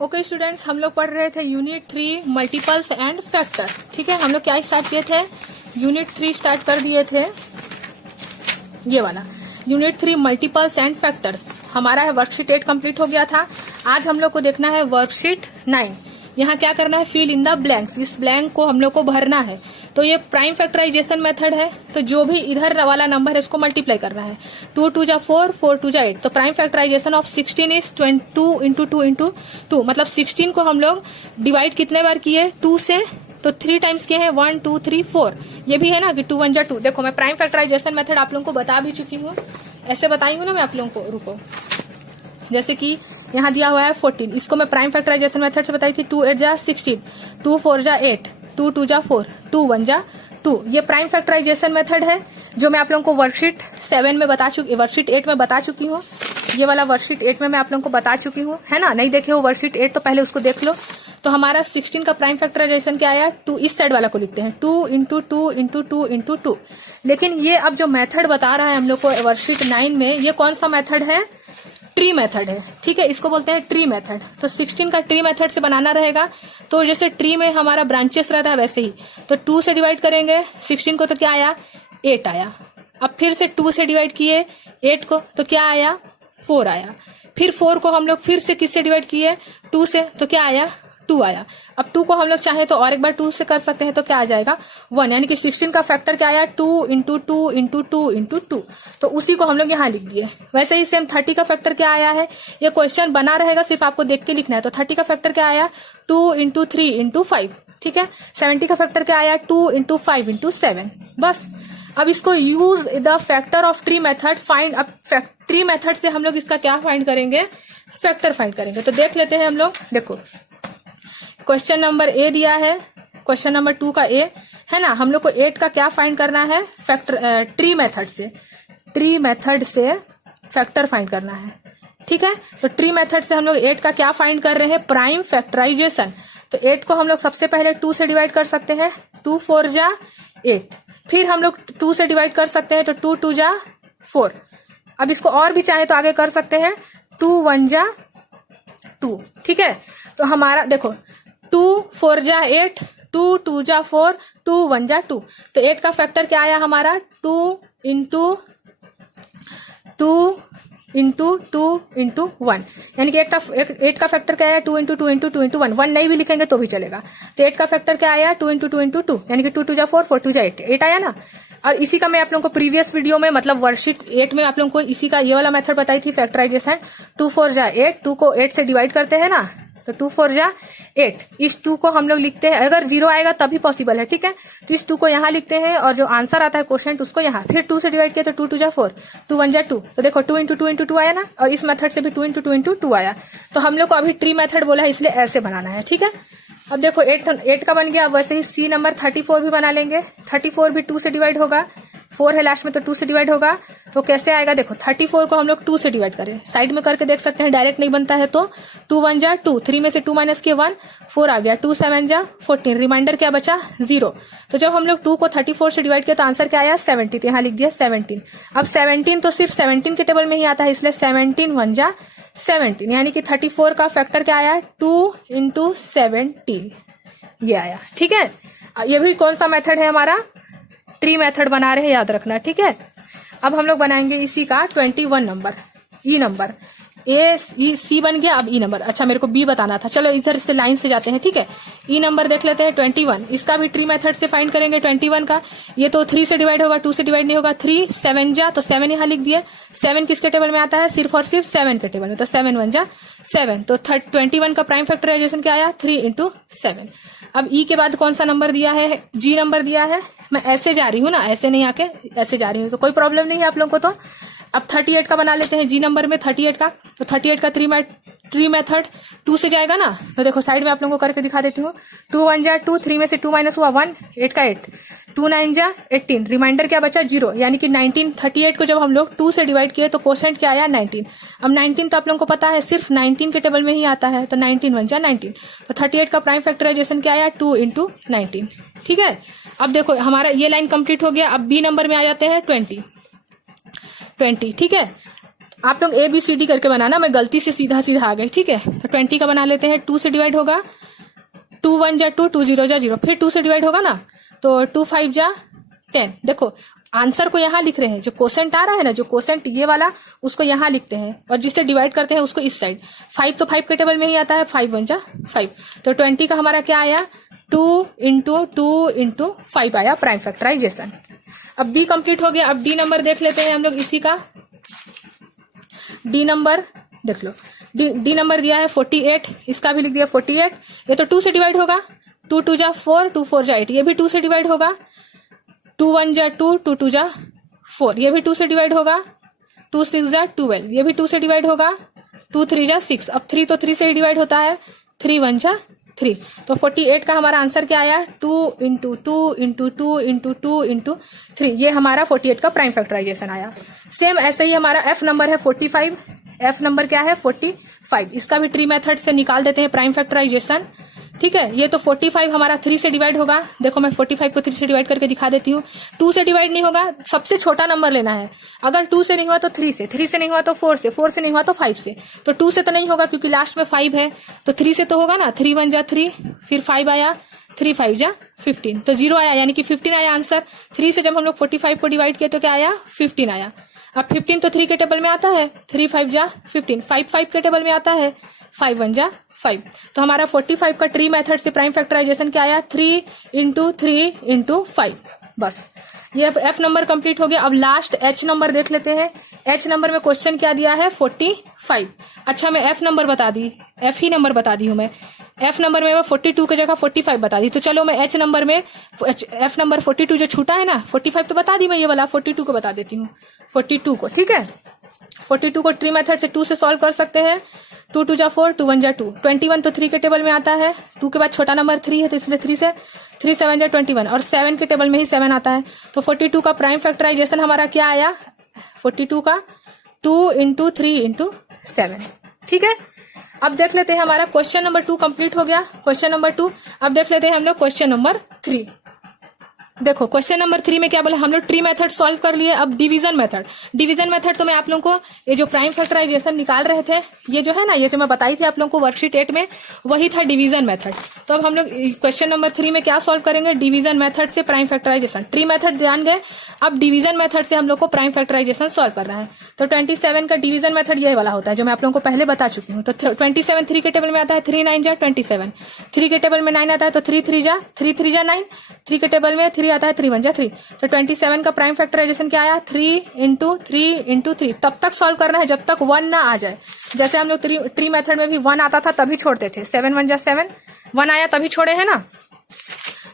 Okay students, हम लोग पढ़ रहे थे यूनिट 3 मल्टीपल्स एंड फैक्टर। ठीक है, हम लोग क्या स्टार्ट किए थे, यूनिट 3 स्टार्ट कर दिए थे, ये वाला यूनिट 3 मल्टीपल्स एंड फैक्टर्स। हमारा है वर्कशीट 8 कंप्लीट हो गया था। आज हम लोग को देखना है वर्कशीट 9। यहाँ क्या करना है, फिल इन द ब्लैंक्स, इस ब्लैंक को हम लोग को भरना है। तो ये प्राइम फैक्टराइजेशन मेथड है, तो जो भी इधर वाला नंबर है इसको मल्टीप्लाई करना है। 2 2 जा 4, 4 2 जा 8। तो prime factorization of 16 is 2 into 2 into 2, मतलब 16 को हम लोग डिवाइड कितने बार किए, 2 से, तो 3 टाइम्स किए हैं, 1 2 3 4। ये भी है ना कि 2 1 जा 2। देखो मैं प्राइम फैक्टराइजेशन मेथड आप लोगों को बता भी चुकी हूँ, ऐसे बताई हूँ ना मैं आप लोगों को। रुको, जैसे कि यहाँ दिया हुआ है 14, इसको मैं प्राइम फैक्टराइजेशन मेथड से बताई थी। 2 8 जा 16, 2 4 जा 8, 2 2 जा 4, 2 1 जा 2। ये प्राइम फैक्टराइजेशन मेथड है जो मैं आप लोगों को वर्कशीट 7 में बता चुकी, वर्कशीट 8 में बता चुकी हूँ। ये वाला वर्कशीट 8 में मैं आप लोगों को बता चुकी हूँ, है ना। नहीं देखे हो वर्कशीट 8 तो पहले उसको देख लो। तो हमारा 16 का प्राइम फैक्टराइजेशन क्या आया, 2, इस साइड वाला को लिखते हैं 2 इंटू 2 इंटू 2 इंटू 2। लेकिन ये अब जो मेथड बता रहा है हम लोग को वर्कशीट 9 में, ये कौन सा मेथड है, ट्री मेथड है। ठीक है, इसको बोलते हैं ट्री मेथड। तो 16 का ट्री मेथड से बनाना रहेगा। तो जैसे ट्री में हमारा ब्रांचेस रहता है वैसे ही, तो 2 से डिवाइड करेंगे 16 को तो क्या आया, 8 आया। अब फिर से 2 से डिवाइड किए 8 को तो क्या आया, 4 आया। फिर 4 को हम लोग फिर से किससे डिवाइड किए, 2 से, तो क्या आया, 2 आया। अब 2 को हम लोग चाहे तो और एक बार 2 से कर सकते हैं, तो क्या आ जाएगा, 1। यानी कि 16 का फैक्टर क्या आया, 2 इंटू 2 इंटू 2 इंटू 2। तो उसी को हम लोग यहाँ लिख दिए। वैसे ही सेम 30 का फैक्टर क्या आया है, ये क्वेश्चन बना रहेगा, सिर्फ आपको देख के लिखना है। तो 30 का फैक्टर क्या आया, 2 इंटू 3 इंटू 5। ठीक है, 70 का फैक्टर क्या आया, 2 इंटू 5 इंटू 7। बस अब इसको use the factor of tree method find. अब ट्री मेथड से हम लोग इसका क्या फाइंड करेंगे, फैक्टर फाइंड करेंगे। तो देख लेते हैं हम लोग। देखो क्वेश्चन नंबर ए दिया है, क्वेश्चन नंबर 2 का ए है ना। हम लोग को 8 का क्या फाइंड करना है, फैक्टर ट्री मेथड से, ट्री मेथड से फैक्टर फाइंड करना है। ठीक है, तो ट्री मेथड से हम लोग 8 का क्या फाइंड कर रहे हैं, प्राइम फैक्टराइजेशन। तो 8 को हम लोग सबसे पहले 2 से डिवाइड कर सकते हैं, 2 4 जा 8। फिर हम लोग 2 से डिवाइड कर सकते हैं, तो 2 2 जा 4। अब इसको और भी चाहे तो आगे कर सकते हैं, 2 1 जा 2। ठीक है, तो हमारा देखो 2 4 जा 8, 2 2 जा 4, 2 1 जा 2। तो 8 का फैक्टर क्या आया हमारा, 2 इंटू 2 इंटू 2 इंटू 1। यानी कि 8 का फैक्टर क्या आया, 2 इंटू 2 इंटू 2 इंटू 1। 1 नहीं भी लिखेंगे तो भी चलेगा। तो 8 का फैक्टर क्या आया, 2 इंटू 2 इंटू 2, यानी कि 2 2 जा 4, 4 2 जा 8, 8 आया ना। और इसी का मैं आप लोगों को प्रीवियस वीडियो में, मतलब वर्कशीट 8 में आप लोगों को इसी का ये वाला मेथड बताई थी, फैक्टराइजेशन। 2 4 जा 8, 2 को 8 से डिवाइड करते हैं ना, तो 2 4 जा 8। इस 2 को हम लोग लिखते हैं, अगर 0 आएगा तभी पॉसिबल है। ठीक है, तो इस 2 को यहाँ लिखते हैं, और जो आंसर आता है क्वेश्चन उसको यहाँ। फिर 2 से डिवाइड किया तो 2 2 जा 4, 2 1 जा 2। तो देखो 2 इंटू 2 इंटू 2 आया ना, और इस मेथड से भी 2 इंटू 2 इंटू 2 आया। तो हम लोग को अभी ट्री मेथड बोला है, इसलिए ऐसे बनाना है। ठीक है, अब देखो 8 का बन गया। वैसे ही सी नंबर 34 भी बना लेंगे। 34 भी 2 से डिवाइड होगा, 4 है लास्ट में तो 2 से डिवाइड होगा। तो कैसे आएगा, देखो 34 को हम लोग 2 से डिवाइड करें, साइड में करके देख सकते हैं, डायरेक्ट नहीं बनता है तो 2 1 जा 2, 3 में से 2 माइनस किए 1, 4 आ गया, 2 7 जा 14, रिमाइंडर क्या बचा, 0। तो जब हम लोग 2 को 34 से डिवाइड किया तो आंसर क्या आया, 70। तो यहाँ लिख दिया 17। अब 17 तो सिर्फ 17 के टेबल में ही आता है, इसलिए 17 1 जा 17। यानी कि 34 का फैक्टर क्या आया, 2 इंटू 17, ये आया। ठीक है, ये भी कौन सा मेथड है हमारा, ट्री मेथड बना रहे हैं, याद रखना। ठीक है, अब हम लोग बनाएंगे इसी का 21 नंबर, ई नंबर। ए सी बन गया, अब ई नंबर। अच्छा मेरे को बी बताना था, चलो इधर से लाइन से जाते हैं। ठीक है, ई नंबर देख लेते हैं 21। इसका भी ट्री मेथड से फाइंड करेंगे 21 का। ये तो 3 से डिवाइड होगा, 2 से डिवाइड नहीं होगा। 3 7 जा, तो 7 यहाँ लिख दिए। 7 किसके टेबल में आता है, सिर्फ और सिर्फ 7 के टेबल में, तो 7 1 जा 7। तो 21 का प्राइम फैक्टराइजेशन क्या आया, 3 इंटू 7। अब ई के बाद कौन सा नंबर दिया है, जी नंबर दिया है। मैं ऐसे जा रही हूँ ना, ऐसे नहीं आके ऐसे जा रही हूँ, तो कोई प्रॉब्लम नहीं है आप लोगों को। तो अब 38 का बना लेते हैं, जी नंबर में 38 का। तो 38 का ट्री मेथड 2 से जाएगा ना, तो देखो साइड में आप लोगों को करके दिखा देती हूँ। 2 1 जा 2, 3 में से 2 माइनस हुआ 1, 8 का 8, 2 9 जा 18, रिमाइंडर क्या बचा, 0। यानी कि 19। 38 को जब हम लोग 2 से डिवाइड किए तो क्वोशेंट क्या आया, 19। अब 19 तो आप लोगों को पता है सिर्फ 19 के टेबल में ही आता है, तो 19 1 जा 19। तो 38 का प्राइम फैक्टराइजेशन क्या आया, 2 इंटू 19। ठीक है, अब देखो हमारा ये लाइन कंप्लीट हो गया। अब बी नंबर में आ जाते हैं 20। ठीक है, आप लोग ABCD करके बनाना, मैं गलती से सीधा सीधा आ गई, ठीक है। तो 20 का बना लेते हैं, 2 से डिवाइड होगा, 2 1 जा 2, 2 0 जा 0, फिर 2 से डिवाइड होगा ना, तो 2 5 जा 10। देखो आंसर को यहाँ लिख रहे हैं, जो क्वोशेंट आ रहा है ना, जो क्वोशेंट ये वाला, उसको यहाँ लिखते हैं, और जिससे डिवाइड करते हैं उसको इस साइड। 5 तो 5 के टेबल में ही आता है, 5 1 जा 5। तो 20 का हमारा क्या आया, 2 इंटू 2 इंटू 5 आया प्राइम फैक्टराइजेशन। अब B कंप्लीट हो गया। अब D नंबर देख लेते हैं हम लोग इसी का। D नंबर देख लो, D नंबर दिया है 48, इसका भी लिख दिया 48। ये तो 2 से डिवाइड होगा, 2 2 जा 4, 2 4 जा 8, ये भी 2 से डिवाइड होगा, 2 1 जा 2, 2 2 जा 4, ये भी 2 से डिवाइड होगा, 2 6 जा 12, ये भी 2 से डिवाइड होगा, 2 3 जा 6। अब 3 तो 3 से ही डिवाइड होता है, 3 1 जा 3। तो 48 का हमारा आंसर क्या आया, 2 इंटू 2 इंटू 2 इंटू 2 इंटू 3। ये हमारा 48 का प्राइम फैक्टराइजेशन आया। सेम ऐसे ही हमारा F नंबर है 45। F नंबर क्या है 45, इसका भी ट्री मेथड से निकाल देते हैं प्राइम फैक्टराइजेशन, ठीक है। ये तो 45 हमारा 3 से डिवाइड होगा। देखो मैं 45 को 3 से डिवाइड करके दिखा देती हूँ। 2 से डिवाइड नहीं होगा, सबसे छोटा नंबर लेना है। अगर 2 से नहीं हुआ तो 3 से, 3 से नहीं हुआ तो 4 से, 4 से नहीं हुआ तो 5 से। तो 2 से तो नहीं होगा क्योंकि लास्ट में 5 है, तो 3 से तो होगा ना। 3 1 जा 3, फिर 5 आया, 3 5 जा 15, तो 0 आया, यानी कि 15 आया आंसर। 3 से जब हम लोग 45 को डिवाइड किया तो क्या आया, 15 आया। अब 15 तो 3 के टेबल में आता है, 3 5 जा 15, 5 5 के टेबल में आता है, 5 1 जा 5। तो हमारा 45 का ट्री मेथड से प्राइम फैक्टराइजेशन क्या आया, 3 इंटू 3 इंटू 5। बस ये F नंबर कंप्लीट हो गया। अब लास्ट H नंबर देख लेते हैं। H नंबर में क्वेश्चन क्या दिया है, 45। अच्छा मैं F नंबर बता दी, F ही नंबर बता दी हूं मैं। F नंबर में 42 की जगह 45 बता दी। तो चलो मैं H नंबर में F नंबर 42 जो छूटा है ना, 45 तो बता दी मैं, ये वाला 42 को बता देती हूँ, 42 को, ठीक है। 42 को ट्री मेथड से 2 से सॉल्व कर सकते हैं। 2 2 जा 4, 2 1 जा 2, 21 तो 3 के टेबल में आता है, 2 के बाद छोटा नंबर 3 है तो इसलिए 3 से, 3 7 जा 21, और 7 के टेबल में ही 7 आता है। तो 42 का प्राइम फैक्टराइजेशन हमारा क्या आया, 42 का 2 इंटू 3 इंटू 7, ठीक है। अब देख लेते हैं हमारा क्वेश्चन नंबर 2 कंप्लीट हो गया, क्वेश्चन नंबर 2। अब देख लेते हैं हम लोग क्वेश्चन नंबर 3। देखो क्वेश्चन नंबर 3 में क्या बोला, हम लोग ट्री मेथड सॉल्व कर लिए। अब डिवीजन मेथड, डिवीजन मेथड तो मैं आप लोगों को ये जो प्राइम फैक्टराइजेशन निकाल रहे थे, ये जो है ना, ये जो मैं बताई थी आप लोगों को वर्कशीट 8 में, वही था डिवीजन मेथड। तो अब हम लोग क्वेश्चन नंबर 3 में क्या सॉल्व करेंगे, डिवीजन मेथड से प्राइम फैक्टराइजेशन। ट्री मेथड जान गए, अब डिवीजन मेथड से हम लोग को प्राइम फैक्टराइजेशन सॉल्व करना है। तो 27 का डिवीजन मेथड ये वाला होता है जो मैं आप लोगों को पहले बता चुकी हूँ। तो 27 3 के टेबल में आता है, 3 9 जा 27, 3 के टेबल में 9 आता है तो 3 3 जा 9, 3 के टेबल में 3 आता है, 3 1 जा 3। तो 27 का प्राइम फैक्टराइजेशन क्या आया, 3 इंटू 3 इंटू 3। तब तक सॉल्व करना है जब तक 1 ना आ जाए। जैसे हम लोग ट्री मेथड में भी 1 आता था तभी छोड़ते थे, 7 1 जा 7, 1 आया तभी छोड़े है ना।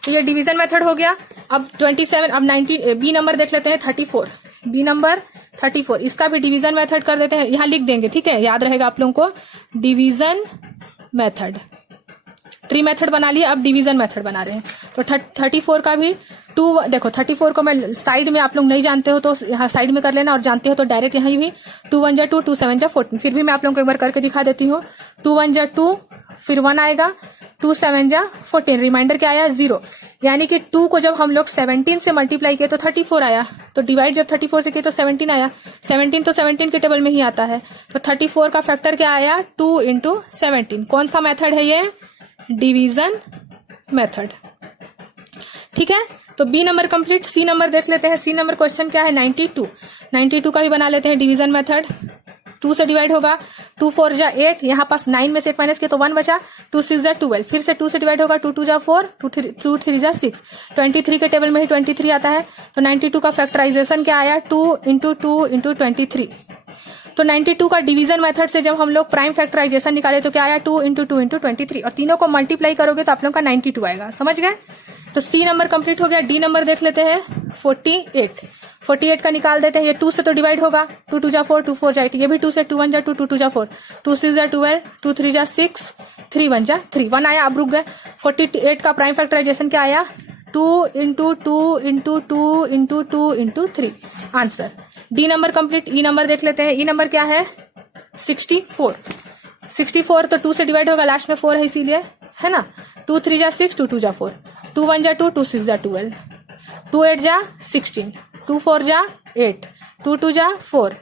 तो ये डिवीजन मेथड हो गया। अब 27, अब 19 बी नंबर देख लेते हैं 34, बी नंबर 34, इसका भी डिवीजन मेथड कर देते हैं, यहाँ लिख देंगे, ठीक है, याद रहेगा आप लोगों को। डिवीजन मेथड, ट्री मेथड बना लिया, अब डिवीजन मेथड बना रहे हैं। तो 34 का भी 2, देखो 34 को मैं साइड में, आप लोग नहीं जानते हो तो यहाँ साइड में कर लेना, और जानते हो तो डायरेक्ट यहाँ भी 2 1 जा 2, 2 7 जा 14। फिर भी मैं आप लोगों को एक बार करके दिखा देती हूँ। 2 1 जा 2, फिर 1 आएगा, 2 7 जा 14, रिमाइंडर क्या आया, 0। यानी कि 2 को जब हम लोग 17 से मल्टीप्लाई किए तो 34 आया, तो डिवाइड जब 34 से किए तो 17 आया, 17 तो 17 के टेबल में ही आता है। तो 34 का फैक्टर क्या आया, 2 इंटू 17। कौन सा मेथड है ये, डिवीजन मेथड, ठीक है। तो B number complete. C number देख लेते हैं। सी नंबर क्वेश्चन क्या है, 92, 92 का भी बना लेते हैं डिवीजन मेथड। 2 से डिवाइड होगा, 2 4 जा 8, यहाँ पास 9 में से 8 माइनस किया तो 1 बचा, 2 6 जा 12, फिर से 2 से डिवाइड होगा, 2 2 जा 4, 2 3 जा 6, 23 के टेबल में ही 23 आता है। तो 92 का फैक्टराइजेशन क्या आया, 2 इंटू 2 इंटू 23। तो 92 का डिवीजन मेथड से जब हम लोग प्राइम फैक्टराइजेशन निकाले तो क्या आया, 2 इंटू 2 इंटू 23, और तीनों को मल्टीप्लाई करोगे तो आप लोग का 92 आएगा, समझ गए। तो सी नंबर कंप्लीट हो गया। डी नंबर देख लेते हैं 48, 48 का निकाल देते हैं। ये 2 से तो डिवाइड होगा, 2 2 जा 4, 2 4 जा 8, ये भी 2 से, 2 1 जा 2, 2 2 जा 4, 2 6 जा 12, 2 3 जा 6, 3 1 जा 3, 1 आया, अब रुक गए। 48 का प्राइम फैक्टराइजेशन क्या आया, 2 into 2 into 2 into 2 into 3, answer. D number complete. E number देख लेते हैं। ई नंबर क्या है, 64, 64 तो 2 से डिवाइड होगा, लास्ट में 4 है इसीलिए, है ना। 2 3 जा 6, 2 2 जा 4, 2 1 जा 2, 2 6 जा 12, 2 8 जा 16, 2 4 जा 8, 2 2 जा 4,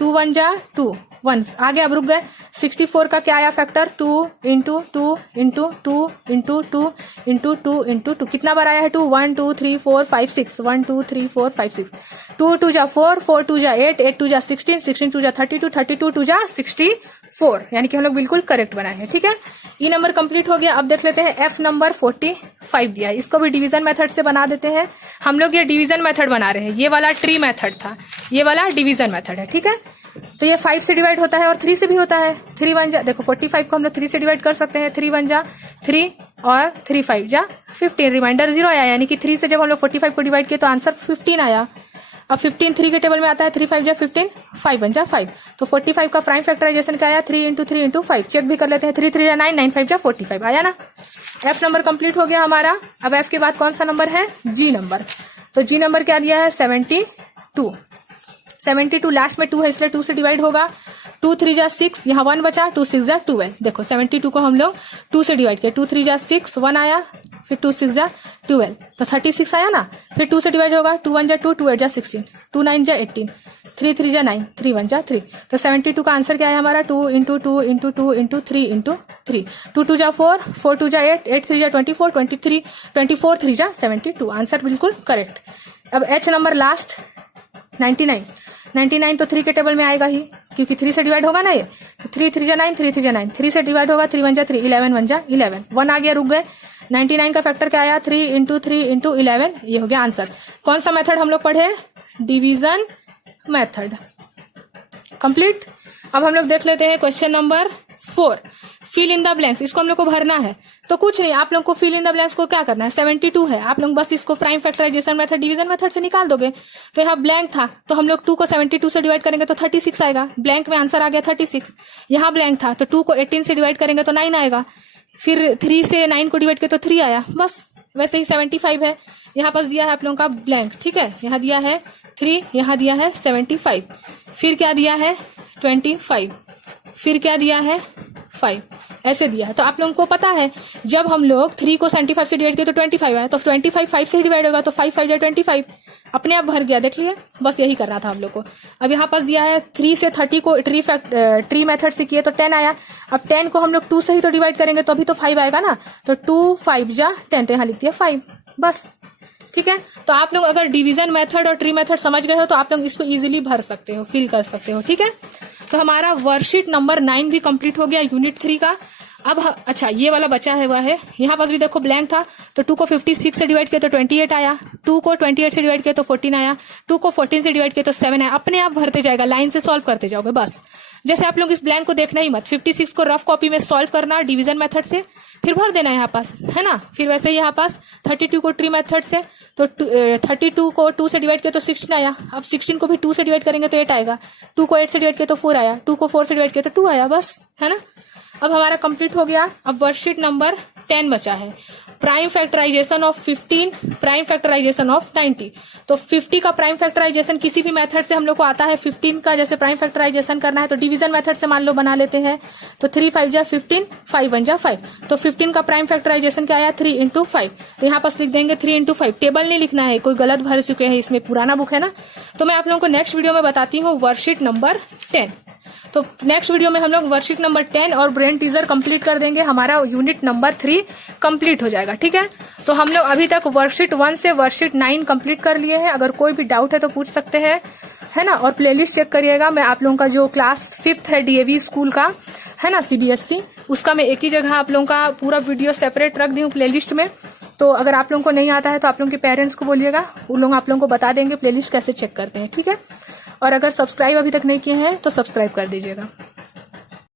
2 1 जा 2 वंस आगे, अब रुक गए। 64 का क्या आया factor, 2 into 2 into 2 into 2 into 2 into 2, कितना बार आया है 2, 1 2 3 4 5 6, 1 2 3 4 5 6, 2 2 जा 4, 4 2 जा 8, 8 2 जा 16, 16 2 जा 32, 32 2 जा 64, यानी कि हम लोग बिल्कुल करेक्ट बनाए हैं। ठीक है, ई नंबर कंप्लीट हो गया। अब देख लेते हैं एफ नंबर 45 दिया है, इसको भी डिवीजन मेथड से बना देते हैं। हम लोग ये डिवीजन मेथड बना रहे हैं, ये वाला ट्री मेथड था, ये वाला डिवीजन मेथड है। ठीक है, तो ये 5 से डिवाइड होता है और 3 से भी होता है। 3 1 जा, देखो 45 को हम लोग 3 से डिवाइड कर सकते हैं। 3 1 जा 3 और 3 5 जा 15, रिमाइंडर 0 आया, यानी कि 3 से जब हम लोग 45 को डिवाइड किया तो आंसर 15 आया। अब 15 3 के टेबल में आता है, 3 5 जा 15, 5 1 जा 5, तो 45 का प्राइम फैक्टराइजेशन क्या आया, 3 इंटू 3 इंटू 5, चेक भी कर लेते हैं। 3 3 जा 9, 9 5 जा 45 आया ना। एफ नंबर कंप्लीट हो गया हमारा। अब एफ के बाद कौन सा नंबर है, जी नंबर। तो जी नंबर क्या दिया है, 72। 72 लास्ट में 2 है इसलिए 2 से डिवाइड होगा। 2 3 जा 6, यहाँ 1 बचा, 2 6 जा 12। देखो 72 को हम लोग 2 से डिवाइड किया, 2 3 जा 6, 1 आया, फिर 2 6 जा 12, तो 36 आया ना। फिर 2 से डिवाइड होगा, 2 1 जा 2, 2 8 जा 16, 2 9 जा 18, 3 3 जा 9, 3 1 जा 3, तो 72 का आंसर क्या है हमारा, 2 इंटू 2 इंटू 2 इंटू 3 इंटू 3, 2 2 जा 4, 4 2 जा 8, 8 3 जा 24, 23 24 3 जा 72, आंसर बिल्कुल करेक्ट। अब एच नंबर लास्ट 99। 99 तो 3 के टेबल में आएगा ही, क्योंकि 3 से डिवाइड होगा ना ये, तो 3 3 जा 9, 3 3 जा 9, 3 से डिवाइड होगा, 3 1 जा 3, 11 1 जा 11, 1 आ गया, रुक गए। 99 का फैक्टर क्या आया, 3 इंटू 3 इंटू 11, ये हो गया आंसर। कौन सा मेथड हम लोग पढ़े, डिवीजन मेथड कंप्लीट। अब हम लोग देख लेते हैं question number 4, fill in the blanks. इसको हम लोग को भरना है, तो कुछ नहीं, आप लोग को फिल इन द ब्लैंक्स को क्या करना है, 72 है, आप लोग बस इसको prime factorization method division method से निकाल दोगे। तो यहाँ ब्लैंक था, तो हम लोग 2 को 72 से डिवाइड करेंगे तो 36 आएगा, ब्लैंक में आंसर आ गया 36। यहाँ ब्लैंक था, तो 2 को 18 से डिवाइड करेंगे तो 9 आएगा, फिर 3 से 9 को डिवाइड किया तो 3 आया, बस वैसे ही 75 है। यहाँ पास दिया है आप लोगों का ब्लैंक, ठीक है, यहाँ दिया है 3, यहाँ दिया है 75, फिर क्या दिया है 25, फिर क्या दिया है 5, ऐसे दिया है। तो आप लोगों को पता है जब हम लोग 3 को 75 से डिवाइड किया तो 25 आया, तो 25 5 से डिवाइड होगा, तो 5 5 जा 25, अपने आप भर गया, देख लिए, बस यही करना था हम लोग को। अब यहाँ पास दिया है 3 से 30 को ट्री मेथड से किए तो 10 आया। अब 10 को हम लोग 2 से ही तो डिवाइड करेंगे तो अभी तो 5 आएगा ना, तो 2 5 जा 10, तो यहाँ लिख दिया 5, बस ठीक है। तो आप लोग अगर डिवीजन मेथड और ट्री मेथड समझ गए हो तो आप लोग इसको इजीली भर सकते हो, फिल कर सकते हो, ठीक है। तो हमारा वर्कशीट नंबर 9 भी कंप्लीट हो गया यूनिट 3 का। अब अच्छा ये वाला बचा हुआ है, यहाँ पास भी देखो ब्लैंक था, तो 2 को 56 से डिवाइड किया तो 28 आया, 2 को 28 से डिवाइड किया तो 14 आया, 2 को 14 से डिवाइड किया तो 7 आया, अपने आप भरते जाएगा, लाइन से सॉल्व करते जाओगे बस। जैसे आप लोग इस ब्लैंक को देखना ही मत, 56 को रफ कॉपी में सॉल्व करना डिवीजन मेथड से, फिर भर देना यहाँ पास, है ना। फिर वैसे ही यहाँ पास 32 को ट्री मेथड से, तो 32 को 2 से डिवाइड किया तो 16 आया, अब 16 को भी 2 से डिवाइड करेंगे तो 8 आएगा, 2 को 8 से डिवाइड किया तो 4 आया, 2 को 4 से डिवाइड किया तो 2 आया, बस, है ना। अब हमारा कंप्लीट हो गया। अब वर्कशीट नंबर 10 बचा है, prime factorization of 15, prime factorization of 90। तो 50 का प्राइम फैक्टराइजेशन किसी भी मेथड से हम लोग को आता है, 15 का जैसे प्राइम फैक्टराइजेशन करना है तो डिवीजन मेथड से मान लो बना लेते हैं, तो 3 5 जा 15, 5 1 जा 5, तो 15 का प्राइम फैक्टराइजेशन क्या आया 3 इंटू 5, तो यहाँ पास लिख देंगे 3 इंटू 5, टेबल नहीं लिखना है, कोई गलत भर चुके हैं इसमें, पुराना बुक है ना। तो मैं आप लोगों को नेक्स्ट वीडियो में बताती हूँ वर्कशीट नंबर 10। तो नेक्स्ट वीडियो में हम लोग वर्कशीट नंबर 10 और ब्रेन टीजर कंप्लीट कर देंगे, हमारा यूनिट नंबर 3 कंप्लीट हो जाएगा, ठीक है। तो हम लोग अभी तक वर्कशीट 1 से वर्कशीट 9 कंप्लीट कर लिए हैं, अगर कोई भी डाउट है तो पूछ सकते हैं, है ना। और प्लेलिस्ट चेक करिएगा, मैं आप लोगों का जो क्लास 5th है DAV स्कूल का, है ना, CBSC, उसका मैं एक ही जगह आप लोगों का पूरा वीडियो सेपरेट रख दी हूँ प्लेलिस्ट में। तो अगर आप लोगों को नहीं आता है तो आप लोगों के पेरेंट्स को बोलिएगा, उन लोग आप लोगों को बता देंगे प्लेलिस्ट कैसे चेक करते हैं, ठीक है। और अगर सब्सक्राइब अभी तक नहीं किए हैं तो सब्सक्राइब कर दीजिएगा।